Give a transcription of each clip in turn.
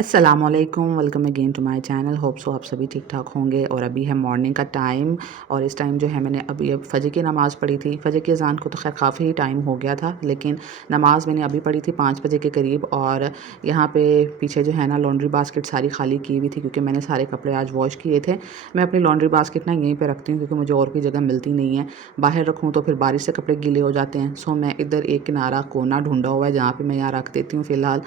अस्सलामुअलैकुम, welcome again to my channel. Hope so आप सभी ठीक ठाक होंगे। और अभी है मॉर्निंग का टाइम और इस टाइम जो है मैंने अभी अब फ़जर की नमाज़ पढ़ी थी। फ़जर की अज़ान को तो खैर काफ़ी टाइम हो गया था, लेकिन नमाज़ मैंने अभी पढ़ी थी 5 बजे के करीब। और यहाँ पे पीछे जो है ना लॉन्ड्री बास्केट सारी खाली की हुई थी, क्योंकि मैंने सारे कपड़े आज वॉश किए थे। मैं अपनी लॉन्ड्री बास्केट ना यहीं पर रखती हूँ, क्योंकि मुझे और कोई जगह मिलती नहीं है। बाहर रखूँ तो फिर बारिश से कपड़े गीले हो जाते हैं। सो मैं इधर एक किनारा कोना ढूंढा हुआ है जहाँ पर मैं यहाँ रख देती हूँ फ़िलहाल।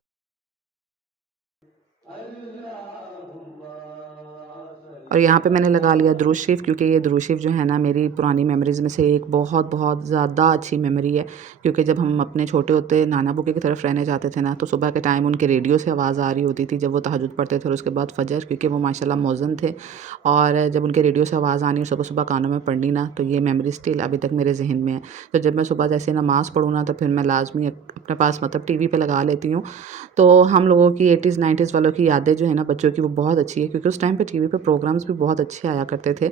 और यहाँ पे मैंने लगा लिया दुरूद शरीफ, क्योंकि ये दुरूद शरीफ जो है ना मेरी पुरानी मेमोरीज़ में से एक बहुत बहुत ज़्यादा अच्छी मेमोरी है। क्योंकि जब हम अपने छोटे होते नाना बुके की तरफ रहने जाते थे ना, तो सुबह के टाइम उनके रेडियो से आवाज़ आ रही होती थी जब वो तहज्जुद पढ़ते थे और उसके बाद फ़जर, क्योंकि वो माशाल्लाह मौज़न थे। और जब उनके रेडियो से आवाज़ आनी और सुबह सुबह कानों में पड़नी ना, तो ये मेमोरी स्टिल अभी तक मेरे ज़हन में है। तो जब मैं सुबह जैसे नमाज़ पढ़ूँ ना, तो फिर मैं लाज़मी अपने पास मतलब टीवी पे लगा लेती हूँ। तो हम लोगों की 80s 90s वालों की यादें जो है ना बच्चों की, वो बहुत अच्छी है, क्योंकि उस टाइम पे टीवी पे प्रोग्राम्स भी बहुत अच्छे आया करते थे।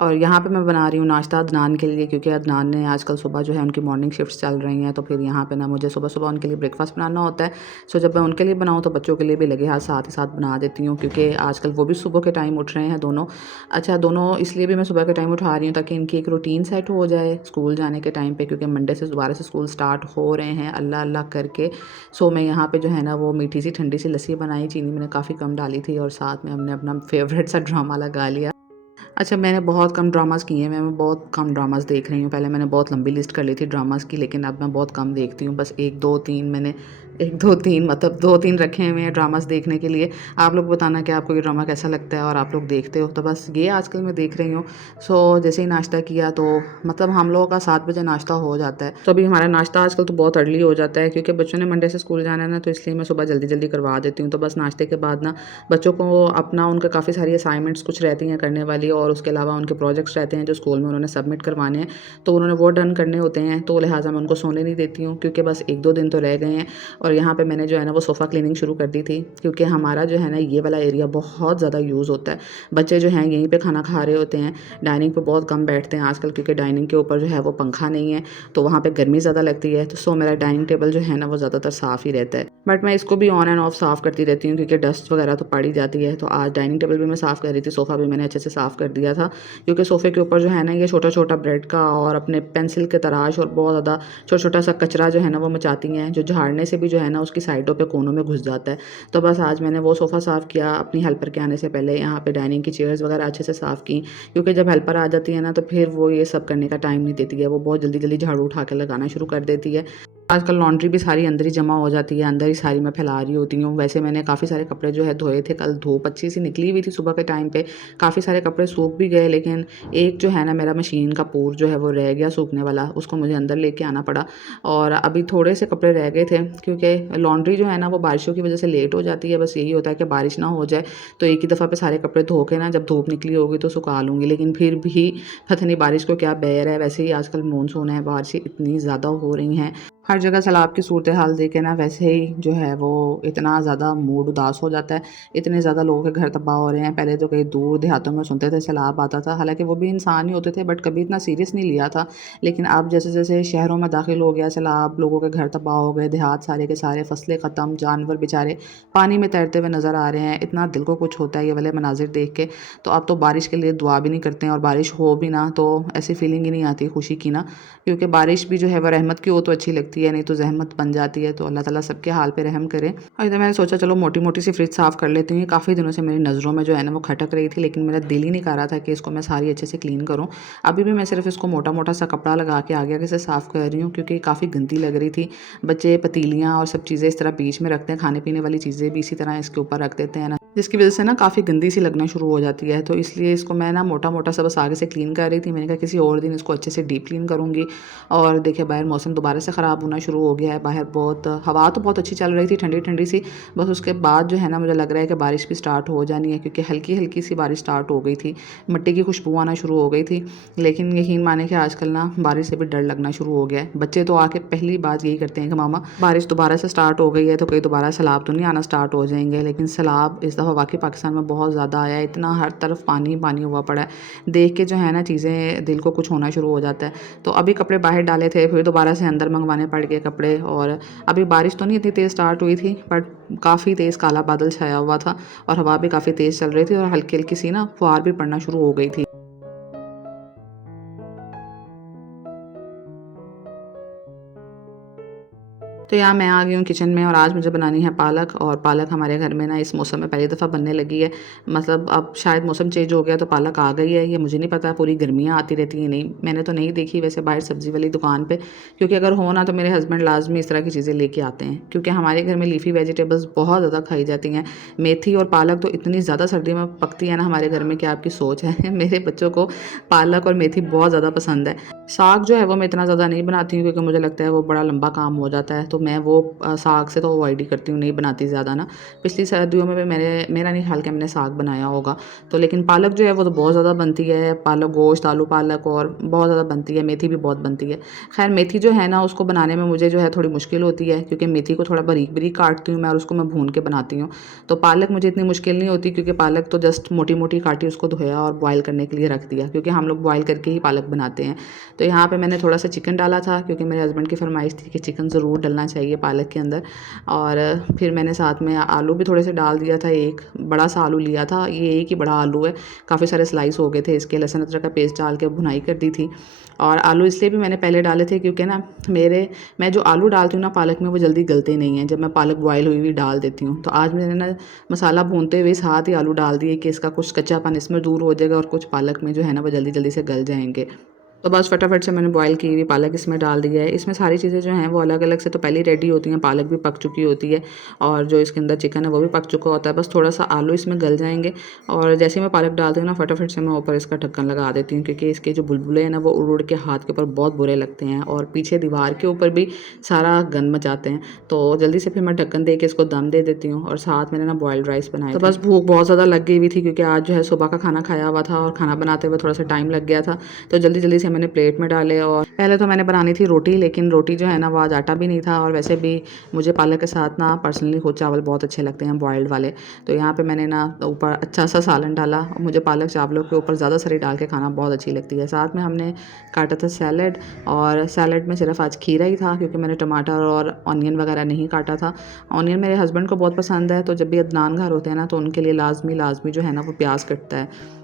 और यहाँ पे मैं बना रही हूँ नाश्ता अदनान के लिए, क्योंकि अदनान ने आजकल सुबह जो है उनकी मॉर्निंग शिफ्ट्स चल रही हैं, तो फिर यहाँ पे ना मुझे सुबह-सुबह उनके लिए ब्रेकफ़ास्ट बनाना होता है। सो जब मैं उनके लिए बनाऊँ तो बच्चों के लिए भी लगे हाथ साथ ही साथ बना देती हूँ, क्योंकि आजकल वो भी सुबह के टाइम उठ रहे हैं दोनों। अच्छा, दोनों इसलिए भी मैं सुबह के टाइम उठा रही हूँ ताकि इनकी एक रूटीन सेट हो जाए स्कूल जाने के टाइम पे, क्योंकि मंडे से दोबारा से स्कूल स्टार्ट हो रहे हैं अल्लाह अल्लाह करके। सो मैं यहाँ पे जो है ना वो मीठी सी ठंडी सी लस्सी बनाई, चीनी मैंने काफ़ी कम डाली थी और साथ में हमने अपना फ़ेवरेट सा ड्रामा लगा लिया। अच्छा, मैंने बहुत कम ड्रामाज़ किए हैं, मैं बहुत कम ड्रामाज़ देख रही हूँ। पहले मैंने बहुत लंबी लिस्ट कर ली थी ड्रामाज़ की, लेकिन अब मैं बहुत कम देखती हूँ। बस 1, 2, 3 मैंने 1, 2, 3 मतलब 2-3 रखे हुए हैं ड्रामाज़ देखने के लिए। आप लोग बताना कि आपको ये ड्रामा कैसा लगता है और आप लोग देखते हो? तो बस ये आजकल मैं देख रही हूँ। सो जैसे ही नाश्ता किया तो मतलब हम लोगों का 7 बजे नाश्ता हो जाता है। तो अभी हमारा नाश्ता आजकल तो बहुत अर्ली हो जाता है, क्योंकि बच्चों ने मंडे से स्कूल जाना है ना, तो इसलिए मैं सुबह जल्दी-जल्दी करवा देती हूँ। तो बस नाश्ते के बाद ना बच्चों को अपना उनका काफ़ी सारी असाइनमेंट्स कुछ रहती हैं करने वाली, और उसके अलावा उनके प्रोजेक्ट्स रहते हैं जो स्कूल में उन्होंने सबमिट करवाने हैं, तो उन्होंने वो डन करने होते हैं। तो लिहाजा मैं उनको सोने नहीं देती हूँ, क्योंकि बस 1-2 दिन तो रह गए हैं। और यहाँ पे मैंने जो है ना वो सोफ़ा क्लीनिंग शुरू कर दी थी, क्योंकि हमारा जो है ना ये वाला एरिया बहुत ज़्यादा यूज़ होता है। बच्चे जो हैं यहीं पे खाना खा रहे होते हैं, डाइनिंग पे बहुत कम बैठते हैं आजकल, क्योंकि डाइनिंग के ऊपर जो है वो पंखा नहीं है, तो वहाँ पे गर्मी ज़्यादा लगती है। तो सो मेरा डाइनिंग टेबल जो है ना वो ज़्यादातर साफ़ ही रहता है। बट मैं इसको भी ऑन एंड ऑफ साफ़ करती रहती हूँ, क्योंकि डस्ट वगैरह तो पड़ ही जाती है। तो आज डाइनिंग टेबल भी मैं साफ़ कर रही थी, सोफ़ा भी मैंने अच्छे से साफ़ कर दिया था, क्योंकि सोफ़े के ऊपर जो है ना ये छोटा-छोटा ब्रेड का और अपने पेंसिल के तराश और बहुत ज़्यादा छोटा-छोटा सा कचरा जो है ना वो मचाती हैं, जो झाड़ने से भी जो है ना उसकी साइडों पे कोनों में घुस जाता है। तो बस आज मैंने वो सोफ़ा साफ़ किया अपनी हेल्पर के आने से पहले। यहाँ पे डाइनिंग की चेयर्स वगैरह अच्छे से साफ़ की, क्योंकि जब हेल्पर आ जाती है ना तो फिर वो ये सब करने का टाइम नहीं देती है, वो बहुत जल्दी-जल्दी झाड़ू उठा के लगाना शुरू कर देती है। आजकल लॉन्ड्री भी सारी अंदर ही जमा हो जाती है, अंदर ही सारी मैं फैला रही होती हूँ। वैसे मैंने काफ़ी सारे कपड़े जो है धोए थे, कल धूप अच्छी सी निकली हुई थी सुबह के टाइम पे, काफ़ी सारे कपड़े सूख भी गए, लेकिन एक जो है ना मेरा मशीन का पूर जो है वो रह गया सूखने वाला, उसको मुझे अंदर लेके आना पड़ा। और अभी थोड़े से कपड़े रह गए थे, क्योंकि लॉन्ड्री जो है ना वो बारिशों की वजह से लेट हो जाती है। बस यही होता है कि बारिश ना हो जाए तो एक ही दफ़ा पे सारे कपड़े धो के ना जब धूप निकली होगी तो सुखा लूँगी, लेकिन फिर भी पता नहीं बारिश को क्या बहर है। वैसे ही आजकल मानसून है, बारिशें इतनी ज़्यादा हो रही हैं, हर जगह सैलाब की सूरत हाल देख के ना वैसे ही जो है वो इतना ज़्यादा मूड उदास हो जाता है। इतने ज़्यादा लोगों के घर तबाह हो रहे हैं। पहले तो कहीं दूर देहातों में सुनते थे सैलाब आता था, हालाँकि वो भी इंसान ही होते थे, बट कभी इतना सीरियस नहीं लिया था। लेकिन अब जैसे-जैसे शहरों में दाखिल हो गया सैलाब, लोगों के घर तबाह हो गए, देहात सारे के सारे, फसलें ख़त्म, जानवर बेचारे पानी में तैरते हुए नज़र आ रहे हैं। इतना दिल को कुछ होता है ये वाले मनाज़िर देख के। तो अब तो बारिश के लिए दुआ भी नहीं करते हैं, और बारिश हो भी ना तो ऐसी फीलिंग ही नहीं आती खुशी की ना, क्योंकि बारिश भी जो है वो रहमत की हो तो अच्छी लगती है, नहीं तो ज़हमत बन जाती है। तो अल्लाह ताला सबके हाल पे रहम करे। और इधर मैंने सोचा चलो मोटी-मोटी सी फ्रिज साफ़ कर लेती हूँ। ये काफ़ी दिनों से मेरी नज़रों में जो है ना वो खटक रही थी, लेकिन मेरा दिल ही नहीं कर रहा था कि इसको मैं सारी अच्छे से क्लीन करूँ। अभी भी मैं सिर्फ़ इसको मोटा-मोटा सा कपड़ा लगा के आगे-आगे से साफ़ कर रही हूँ, क्योंकि काफ़ी गंदी लग रही थी। बच्चे पतीलियाँ और सब चीज़ें इस तरह बीच में रखते हैं, खाने-पीने वाली चीज़ें भी इसी तरह इसके ऊपर रख देते हैं ना, जिसकी वज़ह से ना काफ़ी गंदी सी लगना शुरू हो जाती है। तो इसलिए इसको मैं ना मोटा-मोटा सा बस आगे से क्लीन कर रही थी। मैंने कहा किसी और दिन इसको अच्छे से डीप क्लीन करूँगी। और देखिए बाहर मौसम दोबारा से ख़राब होना शुरू हो गया है। बाहर बहुत हवा तो बहुत अच्छी चल रही थी, ठंडी-ठंडी सी। बस उसके बाद जो है ना मुझे लग रहा है कि बारिश भी स्टार्ट हो जानी है, क्योंकि हल्की-हल्की सी बारिश स्टार्ट हो गई थी। मिट्टी की खुशबू आना शुरू हो गई थी। लेकिन यकीन माने कि आजकल ना बारिश से भी डर लगना शुरू हो गया है। बच्चे तो आके पहली बात यही करते हैं कि मामा बारिश दोबारा से स्टार्ट हो गई है, तो कहीं दोबारा सैलाब तो नहीं आना स्टार्ट हो जाएँगे। लेकिन सैलाब इस दफ़ा वाक़ई पाकिस्तान में बहुत ज़्यादा आया है, इतना हर तरफ पानी पानी हुआ पड़ा है, देख के जो है ना चीज़ें दिल को कुछ होना शुरू हो जाता है। तो अभी कपड़े बाहर डाले थे, फिर दोबारा से अंदर मंगवाने पड़ गए कपड़े। और अभी बारिश तो नहीं इतनी तेज़ स्टार्ट हुई थी, बट काफ़ी तेज़ काला बादल छाया हुआ था और हवा भी काफ़ी तेज़ चल रही थी और हल्की हल्की सी ना फुहार भी पड़ना शुरू हो गई थी। तो यहाँ मैं आ गई हूँ किचन में और आज मुझे बनानी है पालक। और पालक हमारे घर में ना इस मौसम में पहली दफ़ा बनने लगी है। मतलब अब शायद मौसम चेंज हो गया तो पालक आ गई है, ये मुझे नहीं पता, पूरी गर्मियाँ आती रहती हैं। नहीं, मैंने तो नहीं देखी वैसे बाहर सब्ज़ी वाली दुकान पे, क्योंकि अगर हो ना तो मेरे हस्बैंड लाजमी इस तरह की चीज़ें लेके आते हैं, क्योंकि हमारे घर में लीफी वेजिटेबल्स बहुत ज़्यादा खाई जाती हैं। मेथी और पालक तो इतनी ज़्यादा सर्दी में पकती है ना हमारे घर में, कि आपकी सोच है। मेरे बच्चों को पालक और मेथी बहुत ज़्यादा पसंद है। साग जो है वो मैं इतना ज़्यादा नहीं बनाती हूँ, क्योंकि मुझे लगता है वो बड़ा लंबा काम हो जाता है, तो मैं वो साग से तो अवॉइड ही करती हूँ, नहीं बनाती ज़्यादा ना। पिछली सर्दियों में भी मेरा नहीं ख्याल कि मैंने साग बनाया होगा। तो लेकिन पालक जो है वो तो बहुत ज़्यादा बनती है, पालक गोश्त, आलू पालक और बहुत ज़्यादा बनती है, मेथी भी बहुत बनती है। खैर मेथी जो है ना उसको बनाने में मुझे जो है थोड़ी मुश्किल होती है, क्योंकि मेथी को थोड़ा बारीक बारीक काटती हूँ मैं और उसको मैं भून के बनाती हूँ। तो पालक मुझे इतनी मुश्किल नहीं होती, क्योंकि पालक तो जस्ट मोटी मोटी काटी, उसको धोया और बॉयल करने के लिए रख दिया, क्योंकि हम लोग बॉयल करके ही पालक बनाते हैं। तो यहाँ पे मैंने थोड़ा सा चिकन डाला था, क्योंकि मेरे हस्बैंड की फरमाइश थी कि चिकन ज़रूर डलना चाहिए पालक के अंदर। और फिर मैंने साथ में आलू भी थोड़े से डाल दिया था, एक बड़ा सा आलू लिया था, ये एक ही बड़ा आलू है, काफ़ी सारे स्लाइस हो गए थे इसके। लहसुन अदरक का पेस्ट डाल के भुनाई कर दी थी। और आलू इसलिए भी मैंने पहले डाले थे क्योंकि ना मैं जो आलू डालती हूँ ना पालक में, वो जल्दी गलते नहीं हैं जब मैं पालक बॉयल हुई हुई डाल देती हूँ। तो आज मैंने ना मसाला भूनते हुए साथ ही आलू डाल दिए, कि इसका कुछ कच्चापन इसमें दूर हो जाएगा और कुछ पालक में जो है ना वो जल्दी जल्दी से गल जाएंगे। तो बस फटाफट से मैंने बॉयल की हुई पालक इसमें डाल दिया है। इसमें सारी चीज़ें जो हैं वो अलग-अलग से तो पहले ही रेडी होती हैं, पालक भी पक चुकी होती है और जो इसके अंदर चिकन है वो भी पक चुका होता है। बस थोड़ा-सा आलू इसमें गल जाएँगे और जैसे ही मैं पालक डालती हूँ ना फटाफट से मैं ऊपर इसका ढक्कन लगा देती हूँ, क्योंकि इसके जो बुलबुले हैं ना वो उड़-उड़ के हाथ के ऊपर बहुत बुरे लगते हैं और पीछे दीवार के ऊपर भी सारा गंद मचाते हैं। तो जल्दी से फिर मैं ढक्कन दे के इसको दम दे देती हूँ और साथ मैंने ना बॉइल्ड राइस बनाए थे। तो बस भूख बहुत ज़्यादा लग गई हुई थी, क्योंकि आज जो है सुबह का खाना खाया हुआ था और खाना बनाते हुए थोड़ा-सा टाइम लग गया था। तो जल्दी-जल्दी से मैंने प्लेट में डाले और पहले तो मैंने बनानी थी रोटी, लेकिन रोटी जो है ना वो आज आटा भी नहीं था और वैसे भी मुझे पालक के साथ ना पर्सनली खुद चावल बहुत अच्छे लगते हैं बॉइल्ड वाले। तो यहाँ पे मैंने ना ऊपर अच्छा सा सालन डाला और मुझे पालक चावलों के ऊपर ज़्यादा सारी डाल के खाना बहुत अच्छी लगती है। साथ में हमने काटा था सैलड और सैलड में सिर्फ आज खीरा ही था, क्योंकि मैंने टमाटर और ऑनियन वगैरह नहीं काटा था। ऑनियन मेरे हस्बैंड को बहुत पसंद है, तो जब भी अदनान घर होते हैं ना तो उनके लिए लाजमी लाजमी जो है ना वो प्याज कटता है।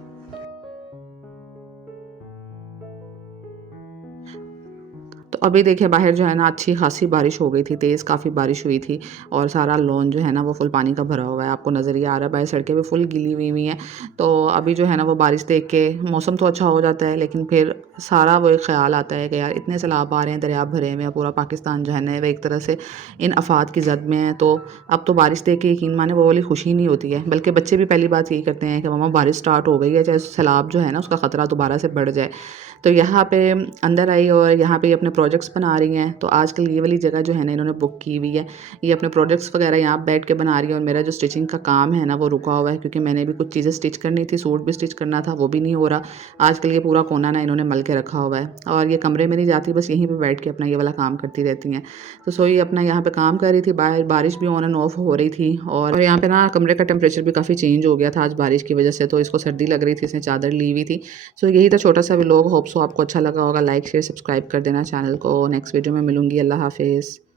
तो अभी देखिए बाहर जो है ना अच्छी खासी बारिश हो गई थी, तेज़ काफ़ी बारिश हुई थी और सारा लॉन जो है ना वो फुल पानी का भरा हुआ है। आपको नज़र ही आ रहा है, बाहर सड़कें भी फुल गीली हुई हुई हैं। तो अभी जो है ना वो बारिश देख के मौसम तो अच्छा हो जाता है, लेकिन फिर सारा वो एक ख़्याल आता है कि यार इतने सैलाब आ रहे हैं, दरिया भरे हुए हैं, पूरा पाकिस्तान जो है ना वो एक तरह से इन आफ़ात की ज़द में है। तो अब तो बारिश देख के यकीन माने वो वाली खुशी नहीं होती है, बल्कि बच्चे भी पहली बात यही करते हैं कि मम्मा बारिश स्टार्ट हो गई है, चाहे सैलाब जो है ना उसका ख़तरा दोबारा से बढ़ जाए। तो यहाँ पे अंदर आई और यहाँ पे ये अपने प्रोजेक्ट्स बना रही हैं। तो आजकल ये वाली जगह जो है ना इन्होंने बुक की हुई है, ये अपने प्रोजेक्ट्स वगैरह यहाँ बैठ के बना रही है और मेरा जो स्टिचिंग का काम है ना वो रुका हुआ है, क्योंकि मैंने भी कुछ चीज़ें स्टिच करनी थी, सूट भी स्टिच करना था, वो भी नहीं हो रहा। आजकल ये पूरा कोना ना इन्होंने मल के रखा हुआ है और ये कमरे में नहीं जाती, बस यहीं पर बैठ के अपना ये वाला काम करती रहती हैं। तो सो ये अपना यहाँ पे काम कर रही थी, बाहर बारिश भी ऑन एंड ऑफ हो रही थी और यहाँ पे ना कमरे का टेम्परेचर भी काफ़ी चेंज हो गया था आज बारिश की वजह से, तो इसको सर्दी लग रही थी, इसने चादर ली हुई थी। सो यही था छोटा सा व्लॉग, होप सो आपको अच्छा लगा होगा। लाइक शेयर सब्सक्राइब कर देना चैनल को। नेक्स्ट वीडियो में मिलूंगी। अल्लाह हाफिज़।